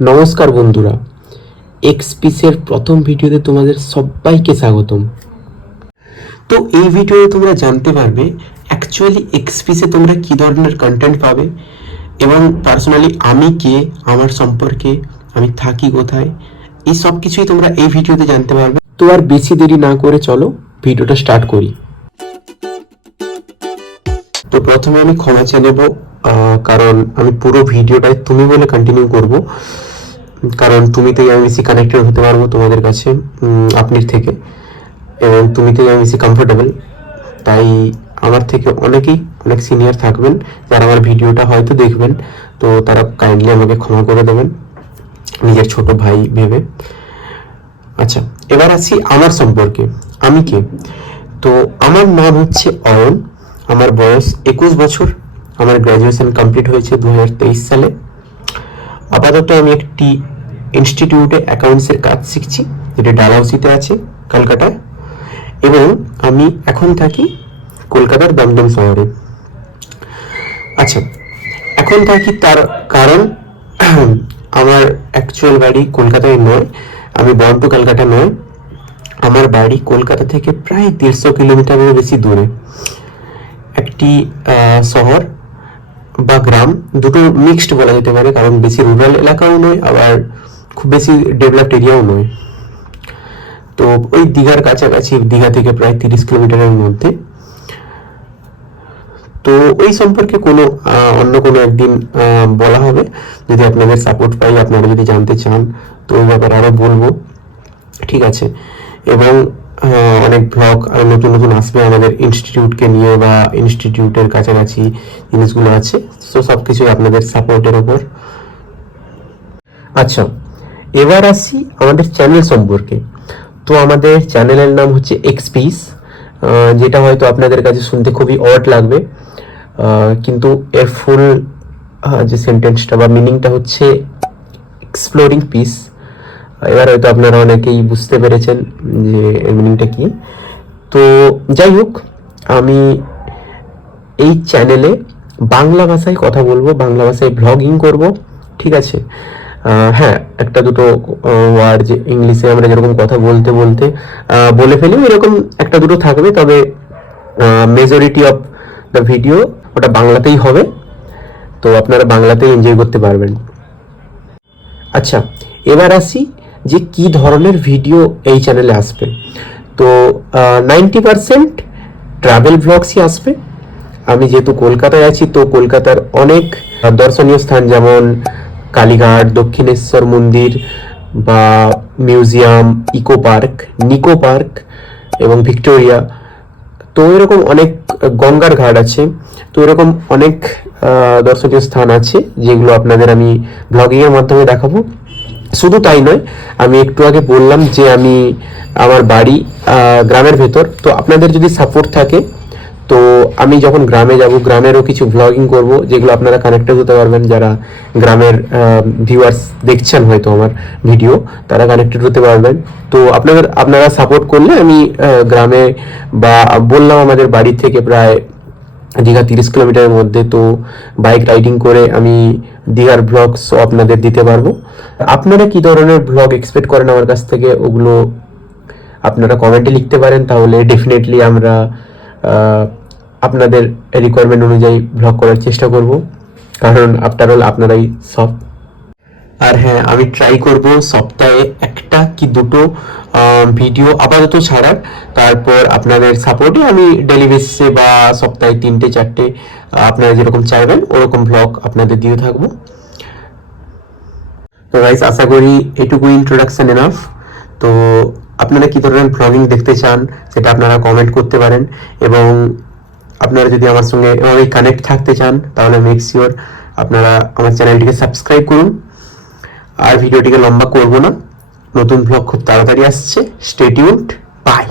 নমস্কার বন্ধুরা, এক্সপিসের প্রথম ভিডিওতে তোমাদের সবাইকে স্বাগতম। তো এই ভিডিওতে তোমরা জানতে পারবে অ্যাকচুয়ালি এক্সপিসে তোমরা কী ধরনের কন্টেন্ট পাবে এবং পার্সোনালি আমি কে, আমার সম্পর্কে, আমি থাকি কোথায়, এই সব কিছুই তোমরা এই ভিডিওতে জানতে পারবে। তো আর বেশি দেরি না করে চলো ভিডিওটা স্টার্ট করি। তো প্রথমে আমি ক্ষমা চেয়ে নেব, কারণ আমি পুরো ভিডিওটাই তুমি বলে কন্টিনিউ করব, কারণ তুমিতেই আমি বেশি কানেক্টেড হতে পারবো তোমাদের কাছে আপনির থেকে, এবং তুমিতেই আমি বেশি কমফোর্টেবল। তাই আমার থেকে অনেক সিনিয়র থাকবেন যারা আমার ভিডিওটা হয়তো দেখবেন, তো তারা কাইন্ডলি আমাকে ক্ষমা করে দেবেন নিজের ছোট ভাই ভেবে। আচ্ছা, এবার আসি আমার সম্পর্কে, আমি কে। তো আমার নাম হচ্ছে অয়ন, আমার বয়স 21 বছর, আমার গ্র্যাজুয়েশন কমপ্লিট হয়েছে 2023 সালে। আপাতত আমি একটি ইনস্টিটিউটে অ্যাকাউন্টসের কাজ শিখছি, যেটা ডালহাউসিতে আছে কলকাতায়, এবং আমি এখন থাকি কলকাতার দমদম শহরে। আচ্ছা, এখন থাকি তার কারণ আমার অ্যাকচুয়াল বাড়ি কলকাতায় নয়, আমি বর্ন টু কলকাতা নয়, আমার বাড়ি কলকাতা থেকে প্রায় 150 কিলোমিটারের বেশি দূরে একটি শহর বা গ্রাম, দুটো মিক্সড বলা যেতে পারে, কারণ বেশি রুরাল এলাকাও নয় আবার খুব বেশি ডেভেলপড এরিয়াও নয়। তো ওই দীঘার কাছাকাছি, দীঘা থেকে প্রায় 30 কিলোমিটারের মধ্যে। তো ওই সম্পর্কে অন্য কোনো একদিন বলা হবে, যদি আপনাদের সাপোর্ট পাই, আপনারা যদি জানতে চান তো ওই ব্যাপারে আরও বলবো, ঠিক আছে। এবং অনেক ব্লগ আর নতুন নতুন আসবে আমাদের ইনস্টিটিউটকে নিয়ে, বা ইনস্টিটিউটের কাছাকাছি জিনিসগুলো আছে, তো সব কিছুই আপনাদের সাপোর্টের ওপর। আচ্ছা, এবার আসি আমাদের চ্যানেল সম্পর্কে। তো আমাদের চ্যানেলের নাম হচ্ছে এক্সপিস, যেটা হয়তো আপনাদের কাছে শুনতে খুবই অড লাগবে, কিন্তু এর ফুল যে সেন্টেন্সটা বা মিনিংটা হচ্ছে এক্সপ্লোরিং পিস। এবার হয়তো আপনারা অনেকেই বুঝতে পেরেছেন যে এর মিনিংটা কি। তো যাই হোক, আমি এই চ্যানেলে বাংলা ভাষায় কথা বলবো, বাংলা ভাষায় ব্লগিং করব, ঠিক আছে। হ্যাঁ, একটা দুটো ওয়ার্ড যে ইংলিশে আমরা যেরকম কথা বলতে বলতে বলে ফেলি, এরকম একটা দুটো থাকবে, তবে মেজরিটি অফ দ্য ভিডিও ওটা বাংলাতেই হবে, তো আপনারা বাংলাতেই এনজয় করতে পারবেন। আচ্ছা, এবার আসি যে কি ধরনের ভিডিও এই চ্যানেলে আসবে। তো 90% ট্রাভেল ব্লগসই আসবে। আমি যেহেতু কলকাতায় আছি, তো কলকাতার অনেক দর্শনীয় স্থান, যেমন কালীঘাট, দক্ষিণেশ্বর মন্দির বা মিউজিয়াম, নিকো পার্ক এবং ভিক্টোরিয়া, তো এরকম অনেক গঙ্গার ঘাট আছে, তো এরকম অনেক দর্শনীয় স্থান আছে যেগুলো আপনাদের আমি ব্লগিংয়ের মাধ্যমে দেখাবো। শুধু তাই নয়, আমি একটু আগে বললাম যে আমার বাড়ি গ্রামের ভেতর, তো আপনাদের যদি সাপোর্ট থাকে তো আমি যখন গ্রামে যাব, গ্রামেরও কিছু ব্লগিং করব, যেগুলো আপনারা কানেক্টেড হতে পারবেন। যারা গ্রামের ভিউয়ার্স দেখছেন হয়তো আমার ভিডিও, তারা কানেক্টেড হতে পারবেন। তো আপনারা সাপোর্ট করলে আমি গ্রামে, বা বললাম আমাদের বাড়ি থেকে প্রায় দীঘা 30 কিলোমিটারের মধ্যে, তো বাইক রাইডিং করে আমি দীঘার ব্লগসও আপনাদের দিতে পারবো। আপনারা কি ধরনের ব্লগ এক্সপেক্ট করেন আমার কাছ থেকে, ওগুলো আপনারা কমেন্টে লিখতে পারেন, তাহলে ডেফিনেটলি আমরা আপনাদের রিকোয়ারমেন্ট অনুযায়ী ব্লগ করার চেষ্টা করব, কারণ আফটার অল আপনারাই সব। আর হ্যাঁ, আমি ট্রাই করব সপ্তাহে একটা কি দুটো ভিডিও আপাতত ছাড়ার, তারপর আপনাদের সাপোর্টে আমি ডেলি বেসিসে বা সপ্তাহে 3-4টে আপনারা যেরকম চাইবেন ওরকম ব্লগ আপনাদের দিয়ে থাকবো। তো গাইস, আশা করি এটুকু ইন্ট্রোডাকশন এনাফ। তো আপনারা কি ধরনের ব্লগিং দেখতে চান সেটা আপনারা কমেন্ট করতে পারেন, এবং আপনারা যদি আমার সঙ্গে এভাবেই কানেক্ট থাকতে চান তাহলে মেক শিওর আপনারা আমার চ্যানেলটিকে সাবস্ক্রাইব করুন। আর ভিডিওটিকে লম্বা করব না, নতুন ব্লগ খুব তাড়াতাড়ি আসছে, স্টে টিউনড, বাই।